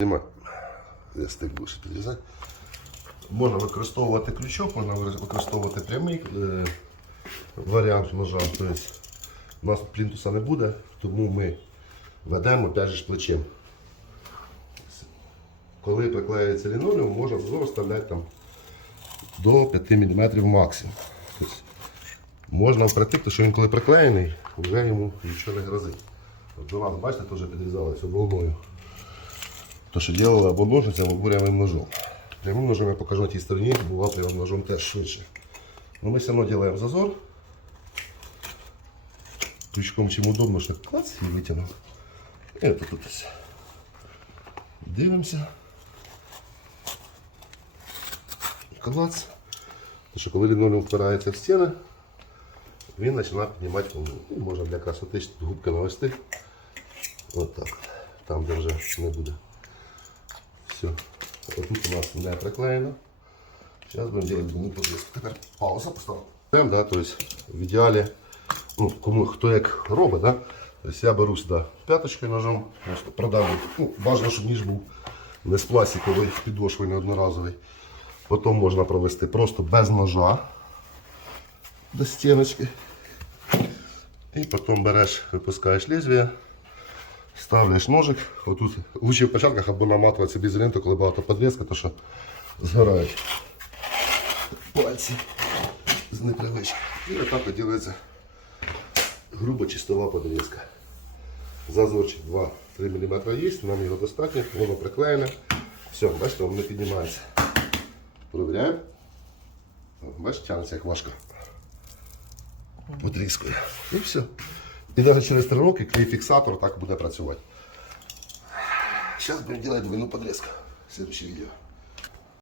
Нема. Я стик більше підрізати. Можна використовувати крючок, можна використовувати прямий е, варіант ножа. Тобто, у нас плінтуса не буде, тому ми ведемо ж плечем. Коли приклеюється лінолеум, можна вставляти там до 5 мм максимум. Тобто, можна впритикти, що він коли приклеєний, вже йому нічого не грозить. У нас, бачите, теж підрізалося волною. То, що ножницями, або прямим ножом. Прямим ножом я покажу на тій стороні, бував прямим ножом теж швидше. Но ми все одно робимо зазор. Крючком чим удобно, що клац і витягнув. І от тут. Дивимося. Клац. Тому що коли лінолеум впирається в стіни, він починає піднімати волну. І можна для красоти губки навести. От так. Там, де вже не буде. Все. Отут у нас не приклеєно. Зараз будемо робити двойну подвіску. Тепер пауза поставимо. Да, то есть в ідеалі, ну, кому хто як робить, да? Тобто я беру сюди п'яточкою ножом, просто продавлю. Ну, бажано, щоб ніж був не з пластикової підошви, не одноразовий. Потім можна провести просто без ножа до стіночки. І потім береш, випускаєш лезвие, ставляєш ножик. Отут лучше в початках або наматувати собі ізоленту, коли багато підрізка, то що згорають пальці з непривички. І отак от робиться грубо чистова подрізка. Зазорчик 2-3 мм є, нам його достатньо, воно приклеєне. Все, бачите, воно піднімається. Провіряємо. Бачите, тягнеться як важко. Потріскує. І все. І навіть через 3 роки клей-фіксатор так буде працювати. Зараз будемо робити двойну подрізку. Следующее відео.